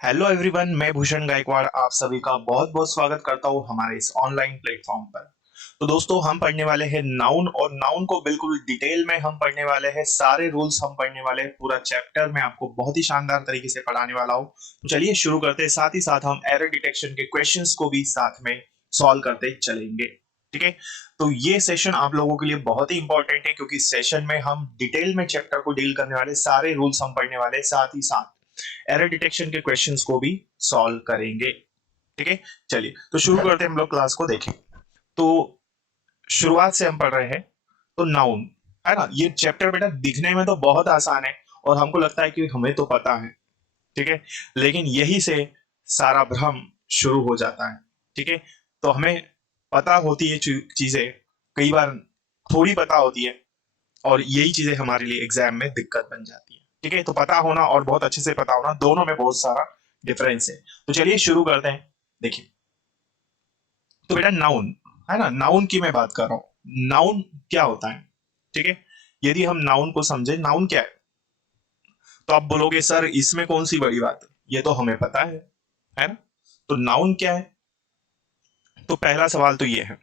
Hello everyone, मैं भूषण गायकवाड़ आप सभी का बहुत बहुत स्वागत करता हूँ हमारे इस ऑनलाइन प्लेटफॉर्म पर। तो दोस्तों, हम पढ़ने वाले हैं नाउन और नाउन को बिल्कुल डिटेल में हम पढ़ने वाले हैं। सारे रूल्स हम पढ़ने वाले हैं, पूरा चैप्टर मैं आपको बहुत ही शानदार तरीके से पढ़ाने वाला हूँ। तो चलिए शुरू करते हैं। साथ ही साथ हम एरर डिटेक्शन के क्वेश्चंस को भी साथ में सॉल्व करते चलेंगे। ठीक है, तो ये सेशन आप लोगों के लिए बहुत ही इंपॉर्टेंट है क्योंकि सेशन में हम डिटेल में चैप्टर को डील करने वाले, सारे रूल्स हम पढ़ने वाले, साथ ही साथ एरर डिटेक्शन के क्वेश्चंस को भी सॉल्व करेंगे। ठीक है, चलिए तो शुरू करते हैं हम लोग क्लास को। देखें तो शुरुआत से हम पढ़ रहे हैं। तो नाउन है ना, ये चैप्टर बेटा दिखने में तो बहुत आसान है और हमको लगता है कि हमें तो पता है। ठीक है, लेकिन यही से सारा भ्रम शुरू हो जाता है। ठीक है, तो हमें पता होती है चीजें, कई बार थोड़ी पता होती है और यही चीजें हमारे लिए एग्जाम में दिक्कत बन जाती है। ठीक है, तो पता होना और बहुत अच्छे से पता होना, दोनों में बहुत सारा डिफरेंस है। तो चलिए शुरू करते हैं। देखिए, तो बेटा नाउन है ना, नाउन की मैं बात कर रहा हूं। नाउन क्या होता है? ठीक है, यदि हम नाउन को समझे, नाउन क्या है, तो आप बोलोगे सर इसमें कौन सी बड़ी बात है, ये तो हमें पता है ना। तो नाउन क्या है? तो पहला सवाल तो ये है।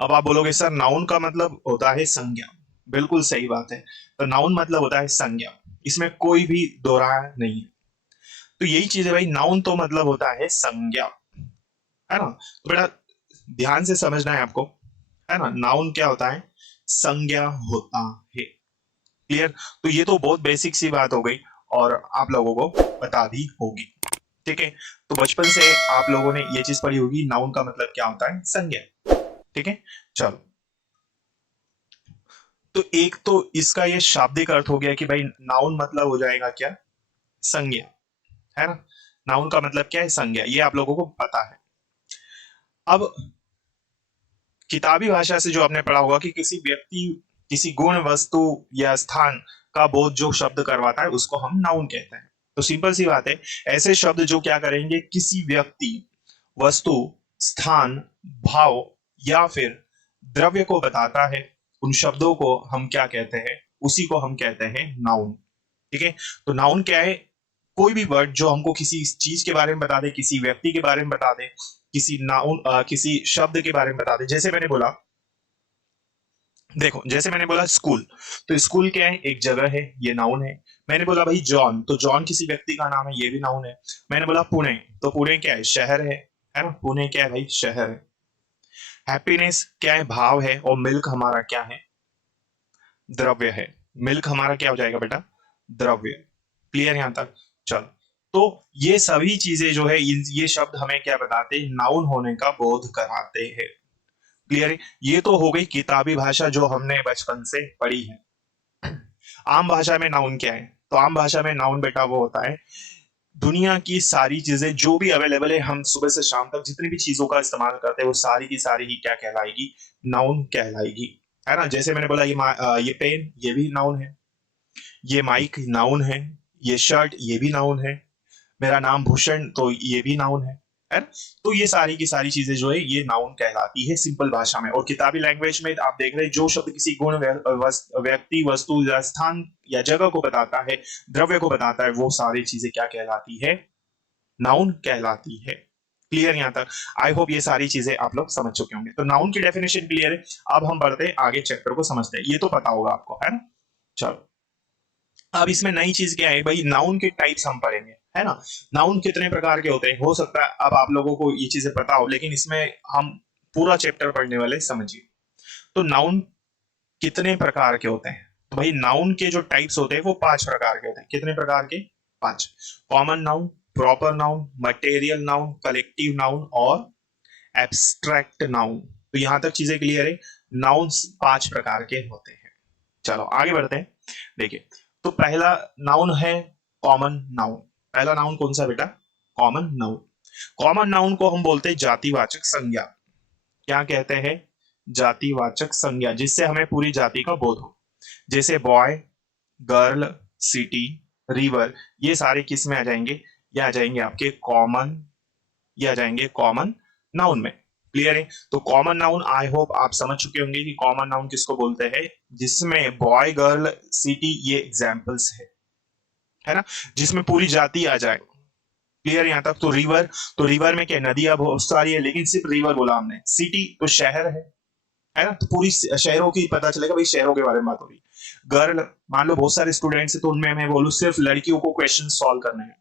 अब आप बोलोगे सर नाउन का मतलब होता है संज्ञा। बिल्कुल सही बात है। तो नाउन मतलब होता है संज्ञा, इसमें कोई भी दो राय नहीं है। तो यही चीज है भाई, नाउन तो मतलब होता है संज्ञा, है ना। तो बेटा ध्यान से समझना है आपको, है ना। नाउन क्या होता है? संज्ञा होता है। क्लियर? तो ये तो बहुत बेसिक सी बात हो गई और आप लोगों को पता भी होगी। ठीक है, तो बचपन से आप लोगों ने ये चीज पढ़ी होगी, नाउन का मतलब क्या होता है? संज्ञा। ठीक है, चलो। तो एक तो इसका ये शाब्दिक अर्थ हो गया कि भाई नाउन मतलब हो जाएगा क्या? संज्ञा, है ना। नाउन का मतलब क्या है? संज्ञा, ये आप लोगों को पता है। अब किताबी भाषा से जो आपने पढ़ा होगा कि किसी व्यक्ति, किसी गुण, वस्तु या स्थान का बोध जो शब्द करवाता है उसको हम नाउन कहते हैं। तो सिंपल सी बात है, ऐसे शब्द जो क्या करेंगे, किसी व्यक्ति, वस्तु, स्थान, भाव या फिर द्रव्य को बताता है, उन शब्दों को हम क्या कहते हैं? उसी को हम कहते हैं नाउन। ठीक है, तो नाउन क्या है? कोई भी वर्ड जो हमको किसी चीज के बारे में बता दे, किसी व्यक्ति के बारे में बता दे, किसी नाउन किसी शब्द के बारे में बता दे। जैसे मैंने बोला, देखो जैसे मैंने बोला स्कूल, तो स्कूल क्या है? एक जगह है, ये नाउन है। मैंने बोला भाई जॉन, तो जॉन किसी व्यक्ति का नाम है, ये भी नाउन है। मैंने बोला पुणे, तो पुणे क्या है? शहर है ना। पुणे क्या है भाई? शहर है। हैप्पीनेस क्या है? भाव है। और मिल्क हमारा क्या है? द्रव्य है। मिल्क हमारा क्या हो जाएगा बेटा? द्रव्य। क्लियर यहां तक? चलो, तो ये सभी चीजें जो है, ये शब्द हमें क्या बताते हैं? नाउन होने का बोध कराते हैं। क्लियर है? ये तो हो गई किताबी भाषा जो हमने बचपन से पढ़ी है। आम भाषा में नाउन क्या है? तो आम भाषा में नाउन बेटा वो होता है, दुनिया की सारी चीजें जो भी अवेलेबल है, हम सुबह से शाम तक जितनी भी चीजों का इस्तेमाल करते हैं वो सारी की सारी ही क्या कहलाएगी? नाउन कहलाएगी। है ना। जैसे मैंने बोला ये पेन, ये भी नाउन है। ये माइक नाउन है। ये शर्ट, ये भी नाउन है। मेरा नाम भूषण, तो ये भी नाउन है ना? तो ये सारी की सारी चीजें जो है ये नाउन कहलाती है सिंपल भाषा में। और किताबी लैंग्वेज में आप देख रहे हैं, जो शब्द किसी गुण, व्यक्ति, वस्तु या स्थान या जगह को बताता है, द्रव्य को बताता है, वो सारी चीजें क्या कहलाती है? नाउन कहलाती है। क्लियर यहां तक? आई होप ये सारी चीजें आप लोग समझ चुके होंगे। तो नाउन की डेफिनेशन क्लियर है। अब हम बढ़ते हैं आगे, चैप्टर को समझते हैं। ये तो पता होगा आपको, है ना। चलो, अब इसमें नई चीज क्या है भाई? नाउन के टाइप्स हम पढ़ेंगे, है ना। नाउन कितने प्रकार के होते हैं, हो सकता है अब आप लोगों को ये चीजें पता हो, लेकिन इसमें हम पूरा चैप्टर पढ़ने वाले, समझिए। तो नाउन कितने प्रकार के होते हैं? तो भाई नाउन के जो टाइप्स होते हैं वो 5 प्रकार के होते हैं। कितने प्रकार के? 5। Common noun, proper noun, material noun, collective noun और एब्स्ट्रैक्ट नाउन। तो यहां तक चीजें क्लियर है। नाउन 5 प्रकार के होते हैं। चलो आगे बढ़ते हैं। देखिए, तो पहला नाउन है कॉमन नाउन। पहला नाउन कौन सा बेटा? Common noun. कॉमन नाउन को हम बोलते हैं जातिवाचक संज्ञा। क्या कहते हैं? जातिवाचक संज्ञा, जिससे हमें पूरी जाति का बोध हो। जैसे बॉय, गर्ल, सिटी, रिवर, ये सारे किस में आ जाएंगे? ये आ जाएंगे आपके कॉमन, ये आ जाएंगे कॉमन नाउन में। क्लियर है? तो कॉमन नाउन आई होप आप समझ चुके होंगे कि कॉमन नाउन किसको बोलते हैं, जिसमें बॉय, गर्ल, सिटी ये एग्जांपल्स है ना, जिसमें पूरी जाति आ जाए। क्लियर यहाँ तक? तो रिवर में क्या, नदियां बहुत सारी है, लेकिन सिर्फ रिवर बोला हमने। सिटी तो शहर है ना, तो पूरी शहरों की पता चलेगा भाई, शहरों के बारे में बात हो रही है। गर्ल, मान लो बहुत सारे स्टूडेंट्स है, तो उनमें मैं बोलूँ सिर्फ लड़कियों को क्वेश्चन सॉल्व करने हैं,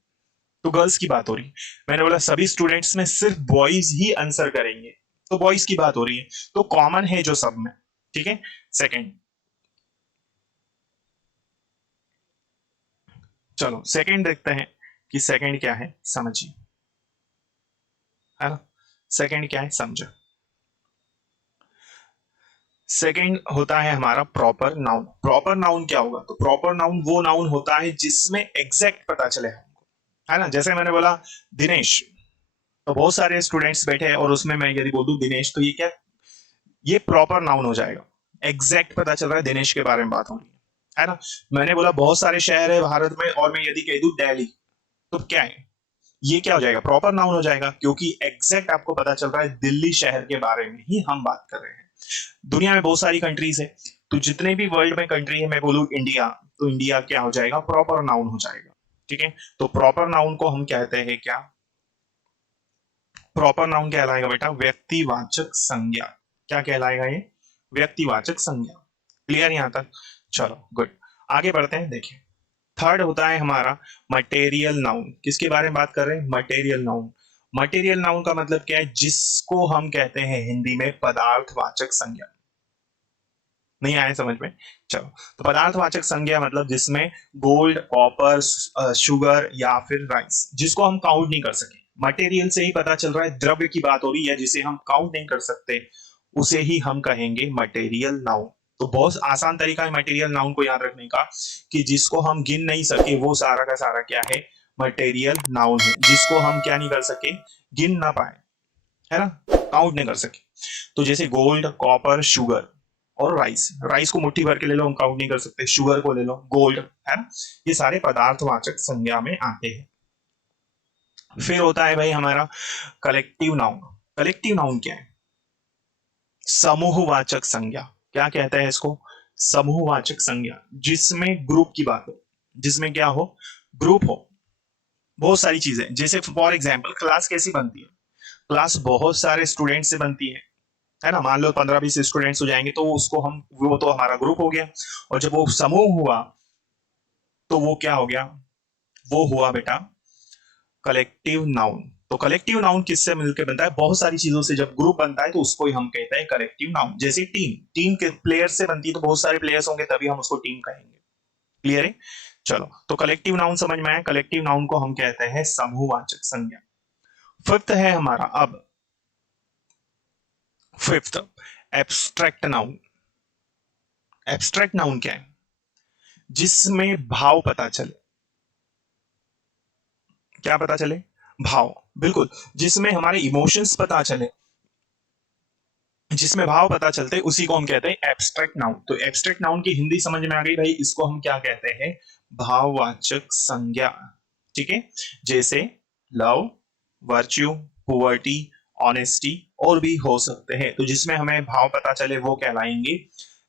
तो गर्ल्स की बात हो रही है। मैंने बोला सभी स्टूडेंट्स में सिर्फ बॉयज ही आंसर करेंगे, तो बॉयज की बात हो रही है, तो कॉमन है जो सब में। ठीक है, सेकंड, चलो सेकंड देखते हैं कि सेकंड क्या है, समझिए, है ना। सेकंड क्या है समझो। सेकंड होता है हमारा प्रॉपर नाउन। प्रॉपर नाउन क्या होगा, तो प्रॉपर नाउन वो नाउन होता है जिसमें एग्जैक्ट पता चले हमको, है ना। जैसे मैंने बोला दिनेश, तो बहुत सारे स्टूडेंट्स बैठे हैं और उसमें मैं यदि बोल दूं दिनेश, तो ये क्या, ये प्रॉपर नाउन हो जाएगा, एग्जैक्ट पता चल रहा है दिनेश के बारे में बात हो रही है ना। मैंने बोला बहुत सारे शहर है भारत में, और मैं यदि कह दूं दिल्ली, तो क्या है, ये क्या हो जाएगा, प्रॉपर नाउन हो जाएगा, क्योंकि एग्जैक्ट आपको पता चल रहा है दिल्ली शहर के बारे में ही हम बात कर रहे हैं। दुनिया में बहुत सारी कंट्रीज है, तो जितने भी वर्ल्ड में कंट्री है, मैं बोलूं इंडिया, तो इंडिया क्या हो जाएगा, प्रॉपर नाउन हो जाएगा। ठीक है, तो प्रॉपर नाउन को हम कहते हैं क्या, प्रॉपर नाउन कहलाएगा बेटा व्यक्तिवाचक संज्ञा। क्या कहलाएगा ये, व्यक्तिवाचक संज्ञा। क्लियर यहां तक? चलो गुड, आगे बढ़ते हैं। देखिए थर्ड होता है हमारा मटेरियल नाउन। किसके बारे में बात कर रहे हैं, मटेरियल नाउन। मटेरियल नाउन का मतलब क्या है, जिसको हम कहते हैं हिंदी में पदार्थवाचक संज्ञा। नहीं आए समझ में? चलो, तो पदार्थवाचक संज्ञा मतलब जिसमें गोल्ड, कॉपर, शुगर या फिर राइस, जिसको हम काउंट नहीं कर सके। मटेरियल से ही पता चल रहा है द्रव्य की बात हो रही है, जिसे हम काउंट नहीं कर सकते, उसे ही हम कहेंगे मटेरियल नाउन। तो बहुत आसान तरीका है मटेरियल नाउन को याद रखने का, कि जिसको हम गिन नहीं सके वो सारा का सारा क्या है, मटेरियल नाउन है। जिसको हम क्या नहीं कर सके, गिन ना पाए, है ना, काउंट नहीं कर सके। तो जैसे गोल्ड, कॉपर, शुगर और राइस, राइस को मुट्ठी भर के ले लो, हम काउंट नहीं कर सकते, शुगर को ले लो, गोल्ड, है ना, ये सारे पदार्थवाचक संज्ञा में आते हैं। फिर होता है भाई हमारा कलेक्टिव नाउन। कलेक्टिव नाउन क्या है, समूहवाचक संज्ञा। क्या कहते हैं इसको, समूहवाचक संज्ञा, जिसमें ग्रुप की बात हो, जिसमें क्या हो, ग्रुप हो, बहुत सारी चीजें। जैसे फॉर एग्जाम्पल क्लास कैसी बनती है, क्लास बहुत सारे स्टूडेंट से बनती है ना। मान लो 15-20 स्टूडेंट्स हो जाएंगे, तो उसको हम, वो तो हमारा ग्रुप हो गया। और जब वो समूह हुआ, तो वो क्या हो गया, वो हुआ बेटा कलेक्टिव नाउन। तो कलेक्टिव नाउन किससे मिलकर बनता है, बहुत सारी चीजों से जब ग्रुप बनता है, तो उसको ही हम कहते हैं कलेक्टिव नाउन। जैसे टीम, टीम के प्लेयर से बनती है, तो बहुत सारे प्लेयर्स होंगे तभी हम उसको टीम कहेंगे। क्लियर है? चलो, तो कलेक्टिव नाउन समझ में आया। कलेक्टिव नाउन को हम कहते हैं समूहवाचक संज्ञा। फिफ्थ है हमारा अब, fifth abstract noun. Abstract noun क्या है, जिसमें भाव पता चले। क्या पता चले, भाव, बिल्कुल, जिसमें हमारे इमोशंस पता चले, जिसमें भाव पता चलते, उसी को हम कहते हैं एब्स्ट्रैक्ट नाउन। तो एब्स्ट्रैक्ट नाउन की हिंदी समझ में आ गई भाई, इसको हम क्या कहते हैं, भाववाचक संज्ञा। ठीक है, जैसे लव, वर्च्यू, पुअर्टी, ऑनेस्टी, और भी हो सकते हैं। तो जिसमें हमें भाव पता चले वो कहलाएंगे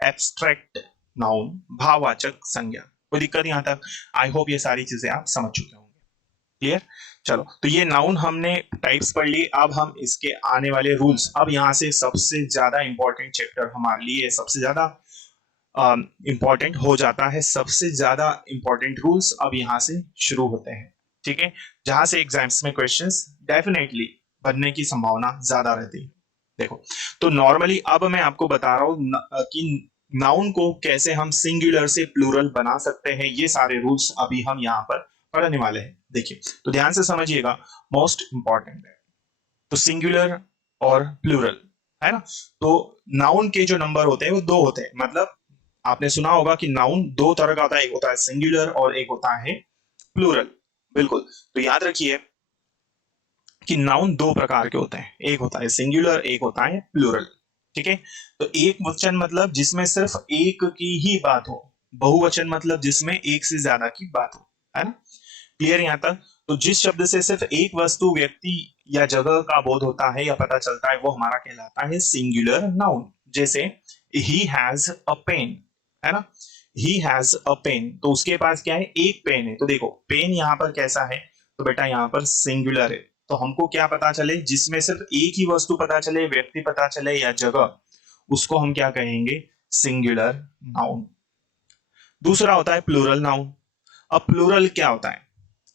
एब्स्ट्रैक्ट नाउन, भाववाचक संज्ञा। कोई दिक्कत यहां तक? आई होप ये सारी चीजें आप समझ चुके होंगे। क्लियर? चलो, तो ये नाउन हमने टाइप्स पढ़ ली। अब हम इसके आने वाले रूल्स, अब यहां से सबसे ज्यादा इंपॉर्टेंट चैप्टर हमारे लिए, सबसे ज्यादा इंपॉर्टेंट हो जाता है, सबसे ज्यादा इंपॉर्टेंट रूल्स अब यहां से शुरू होते हैं। ठीक है, जहां से एग्जाम्स में क्वेश्चंस डेफिनेटली बनने की संभावना ज्यादा रहती है। देखो, तो नॉर्मली अब मैं आपको बता रहा हूं कि नाउन को कैसे हम सिंगुलर से प्लूरल बना सकते हैं, ये सारे रूल्स अभी हम यहाँ पर पढ़ने वाले हैं। देखिए, तो ध्यान से समझिएगा, मोस्ट इंपॉर्टेंट है। तो सिंगुलर और प्लूरल, है ना। तो नाउन के जो नंबर होते हैं वो दो होते हैं, मतलब आपने सुना होगा कि नाउन दो तरह का होता है, एक होता है सिंगुलर और एक होता है प्लूरल। बिल्कुल, तो याद रखिए कि नाउन दो प्रकार के होते हैं, एक होता है सिंगुलर, एक होता है प्लूरल। ठीक है, तो एक वचन मतलब जिसमें सिर्फ एक की ही बात हो, बहुवचन मतलब जिसमें एक से ज्यादा की बात हो, है ना। क्लियर यहां तक? तो जिस शब्द से सिर्फ एक वस्तु, व्यक्ति या जगह का बोध होता है या पता चलता है, वो हमारा कहलाता है सिंगुलर नाउन। जैसे ही हैज अ पेन, है ना, ही हैज अ पेन, तो उसके पास क्या है, एक पेन है। तो देखो पेन यहां पर कैसा है, तो बेटा यहाँ पर सिंगुलर है। तो हमको क्या पता चले, जिसमें सिर्फ एक ही वस्तु पता चले, व्यक्ति पता चले या जगह, उसको हम क्या कहेंगे, सिंगुलर नाउन। दूसरा होता है प्लूरल नाउन। अब प्लूरल क्या होता है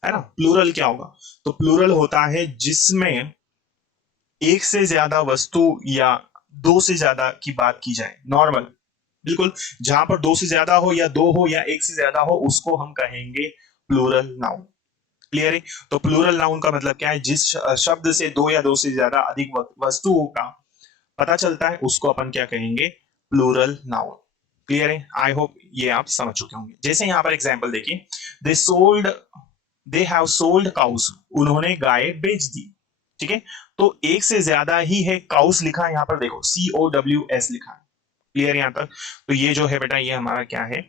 ना, प्लूरल क्या होगा, तो प्लूरल होता है जिसमें एक से ज्यादा वस्तु या दो से ज्यादा की बात की जाए। नॉर्मल, बिल्कुल, जहां पर दो से ज्यादा हो या दो हो या एक से ज्यादा हो, उसको हम कहेंगे प्लूरल नाउन। क्लियर है। तो प्लूरल नाउन का मतलब क्या है, जिस शब्द से दो या दो से ज्यादा अधिक वस्तुओं का पता चलता है, उसको अपन क्या कहेंगे, प्लूरल नाउन। क्लियर है। आई होप ये आप समझ चुके होंगे। जैसे यहां पर एग्जांपल देखिए, दे हैव सोल्ड काउस, उन्होंने गाय बेच दी। ठीक है, तो एक से ज्यादा ही है, काउस लिखा है यहां पर, देखो COWS लिखा है। क्लियर यहां तक। तो ये जो है बेटा, ये हमारा क्या है,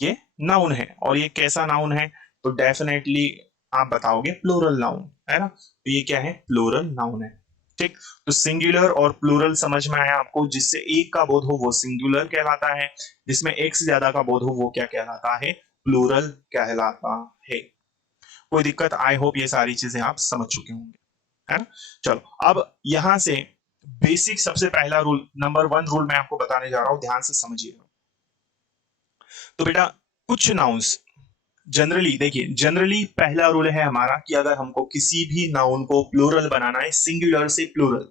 ये नाउन है। और ये कैसा नाउन है, तो डेफिनेटली आप बताओगे प्लूरल नाउन, है ना। तो ये क्या है, प्लूरल नाउन है। ठीक, तो सिंगुलर और प्लूरल समझ में आया आपको। जिससे एक का बोध हो वो सिंगुलर कहलाता है, जिसमें एक से ज्यादा का बोध हो वो क्या कहलाता है, प्लूरल कहलाता है। कोई दिक्कत, आई होप ये सारी चीजें आप समझ चुके होंगे, है ना। चलो, अब यहां से बेसिक सबसे पहला रूल, नंबर 1 रूल मैं आपको बताने जा रहा हूं, ध्यान से समझिएगा। तो बेटा, कुछ नाउन्स जनरली, देखिए जनरली पहला रूल है हमारा कि अगर हमको किसी भी नाउन को प्लूरल बनाना है, सिंगुलर से प्लूरल,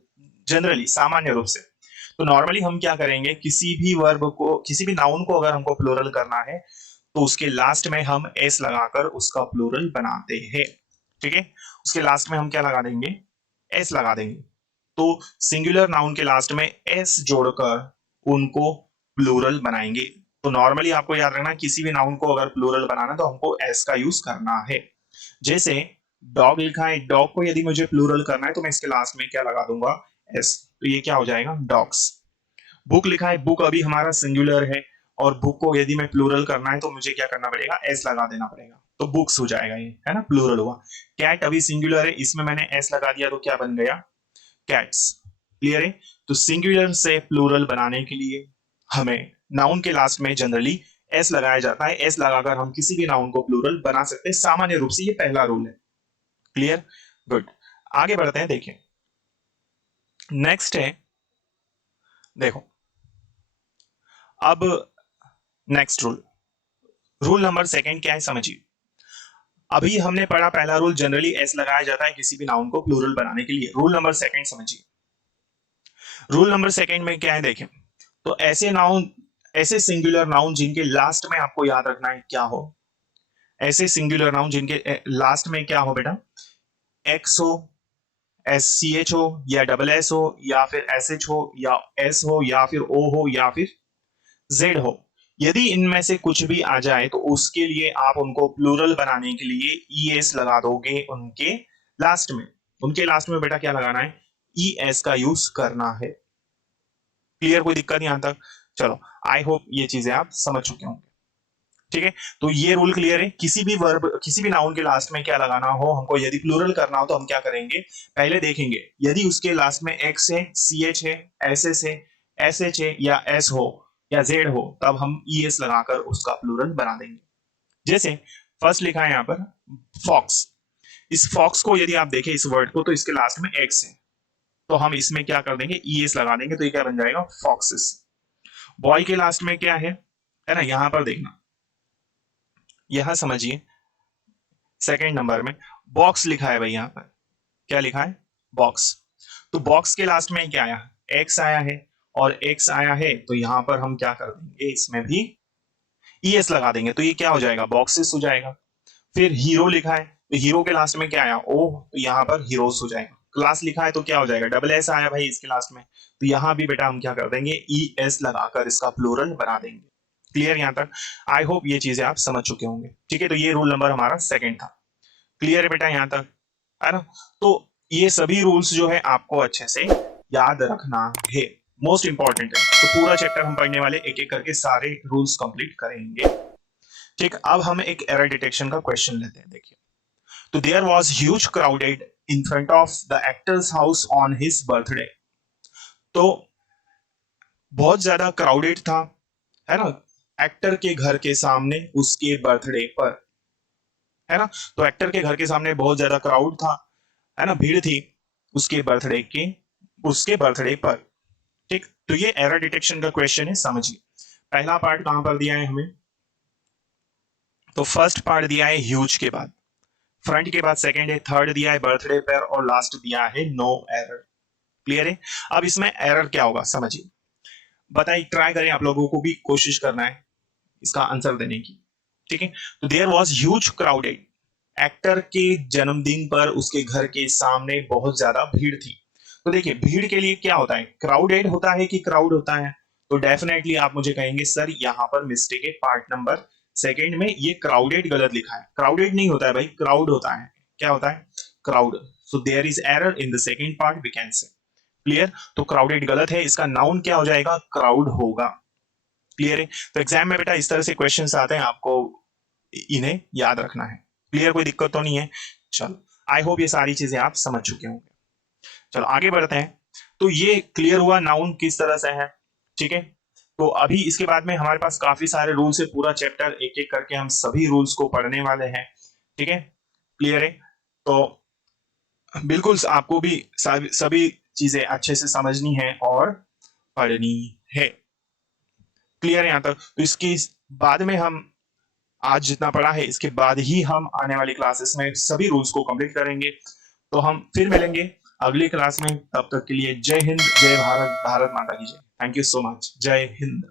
जनरली सामान्य रूप से, तो नॉर्मली हम क्या करेंगे, किसी भी वर्ब को, किसी भी नाउन को अगर हमको प्लूरल करना है, तो उसके लास्ट में हम एस लगाकर उसका प्लूरल बनाते हैं। ठीक है, उसके लास्ट में हम क्या लगा देंगे, एस लगा देंगे। तो सिंगुलर नाउन के लास्ट में एस जोड़कर उनको प्लूरल बनाएंगे। तो नॉर्मली आपको याद रखना, किसी भी नाउन को अगर प्लूरल बनाना तो हमको एस का यूज करना है। जैसे डॉग लिखा है, डॉग को यदि मुझे प्लूरल करना है तो मैं इसके लास्ट में क्या लगा दूंगा, एस। तो ये क्या हो जाएगा, डॉग्स। बुक लिखा है, बुक अभी हमारा सिंगुलर है, और बुक को यदि मैं प्लूरल करना है तो मुझे क्या करना पड़ेगा, एस लगा देना पड़ेगा, तो बुक्स हो जाएगा ये, है ना, प्लूरल हुआ। कैट अभी सिंगुलर है, इसमें मैंने एस लगा दिया तो क्या बन गया, कैट्स। क्लियर है। तो सिंगुलर से प्लूरल बनाने के लिए हमें नाउन के लास्ट में जनरली एस लगाया जाता है। एस लगाकर हम किसी भी नाउन को प्लूरल बना सकते हैं सामान्य रूप से, ये पहला रूल है। Clear, good. आगे बढ़ते हैं, देखिए नेक्स्ट है, देखो अब नेक्स्ट रूल, रूल नंबर 2 क्या है समझिए। अभी हमने पढ़ा पहला रूल, जनरली एस लगाया जाता है किसी भी नाउन को प्लूरल बनाने के लिए। रूल नंबर 2 समझिए। रूल नंबर 2 में क्या है, देखें, तो ऐसे नाउन, ऐसे सिंगुलर नाउन जिनके लास्ट में आपको याद रखना है क्या हो, ऐसे सिंगुलर नाउन जिनके लास्ट में क्या हो बेटा, एक्स हो, SCH हो, या डबल एस हो, या फिर SH हो, या S हो, या फिर O हो, या फिर Z हो। यदि इनमें से कुछ भी आ जाए तो उसके लिए आप उनको प्लूरल बनाने के लिए ES लगा दोगे उनके लास्ट में। उनके लास्ट में बेटा क्या लगाना है, ES का यूज करना है। क्लियर, कोई दिक्कत यहां तक। चलो, आई होप ये चीजें आप समझ चुके होंगे। ठीक है, तो ये रूल क्लियर है। किसी भी वर्ब, किसी भी नाउन के लास्ट में क्या लगाना हो, हमको यदि प्लूरल करना हो तो हम क्या करेंगे, पहले देखेंगे यदि उसके लास्ट में एक्स है, CH है, SS है, SH है, या S हो, या Z हो, तब हम ES लगाकर उसका प्लूरल बना देंगे। जैसे फर्स्ट लिखा है यहां पर फॉक्स। इस फॉक्स को यदि आप देखें, इस वर्ड को, तो इसके लास्ट में एक्स है, तो हम इसमें क्या कर देंगे, ES लगा देंगे, तो ये क्या बन जाएगा, फॉक्सेस। बॉय के लास्ट में क्या है ना, यहां पर देखना, यहां समझिए, सेकंड नंबर में बॉक्स लिखा है भाई, यहां पर क्या लिखा है, बॉक्स। तो बॉक्स के लास्ट में क्या आया, एक्स आया है, और एक्स आया है, तो यहां पर हम क्या कर देंगे, इसमें भी ES लगा देंगे, तो ये क्या हो जाएगा, बॉक्सेस हो जाएगा। फिर हीरो लिखा है, तो हीरो के लास्ट में क्या आया, O, तो यहां पर हीरोस हो जाएगा। क्लास लिखा है तो क्या हो जाएगा, डबल एस आया भाई इसके लास्ट में, तो यहां भी बेटा हम क्या कर देंगे, ES लगाकर इसका प्लूरल बना देंगे। क्लियर यहां तक। आई होप ये चीजें आप समझ चुके होंगे। ठीक है, तो ये रूल नंबर हमारा 2 था। क्लियर है बेटा यहां तक, है ना। तो ये सभी रूल्स जो है आपको अच्छे से याद रखना है, मोस्ट इंपॉर्टेंट है। तो पूरा चैप्टर हम पढ़ने वाले, एक एक करके सारे रूल्स कंप्लीट करेंगे। ठीक, अब हम एक एरर डिटेक्शन का क्वेश्चन लेते हैं, देखिए। तो there was huge crowded in front of the actors house on his birthday. तो बहुत ज्यादा क्राउडेड था, है ना, एक्टर के घर के सामने उसके बर्थडे पर। है ना। तो एक्टर के घर के सामने बहुत ज्यादा क्राउड था, है ना, भीड़ थी उसके बर्थडे पर। ठीक, तो ये एरर डिटेक्शन का क्वेश्चन है, समझिए। पहला पार्ट कहां पर दिया है हमें, तो फर्स्ट पार्ट दिया है ह्यूज के बाद, फ्रंट के बाद सेकंड है, थर्ड दिया है बर्थडे पर, और लास्ट दिया है नो एरर। क्लियर है। अब इसमें एरर क्या होगा समझिए, बताइए, ट्राई करें, आप लोगों को भी कोशिश करना है इसका आंसर देने की। ठीक है, तो there was huge crowded, actor के जन्मदिन पर उसके घर के सामने बहुत ज्यादा भीड़ थी। तो देखिए, भीड़ के लिए क्या होता है, क्राउडेड होता है कि क्राउड होता है, तो डेफिनेटली आप मुझे कहेंगे सर यहां पर मिस्टेक है, पार्ट नंबर सेकेंड में ये क्राउडेड गलत लिखा है। क्राउडेड नहीं होता है भाई, क्राउड होता है। क्या होता है, crowd. So there is error in the second part, we can say. Clear, तो क्राउडेड गलत है, इसका नाउन क्या हो जाएगा, क्राउड होगा। क्लियर है। तो एग्जाम में बेटा इस तरह से क्वेश्चंस आते हैं, आपको इन्हें याद रखना है। क्लियर, कोई दिक्कत तो नहीं है। चलो, आई होप ये सारी चीजें आप समझ चुके होंगे। चलो आगे बढ़ते हैं। तो ये क्लियर हुआ नाउन किस तरह से है। ठीक है, तो अभी इसके बाद में हमारे पास काफी सारे रूल्स है, पूरा चैप्टर एक एक करके हम सभी रूल्स को पढ़ने वाले हैं। ठीक है, क्लियर है। तो बिल्कुल आपको भी सभी चीजें अच्छे से समझनी है और पढ़नी है। क्लियर है यहाँ तक। तो इसके बाद में हम आज जितना पढ़ा है इसके बाद ही हम आने वाली क्लासेस में सभी रूल्स को कंप्लीट करेंगे। तो हम फिर मिलेंगे अगली क्लास में, तब तक के लिए जय हिंद, जय भारत, भारत माता की जय। थैंक यू सो मच, जय हिंद।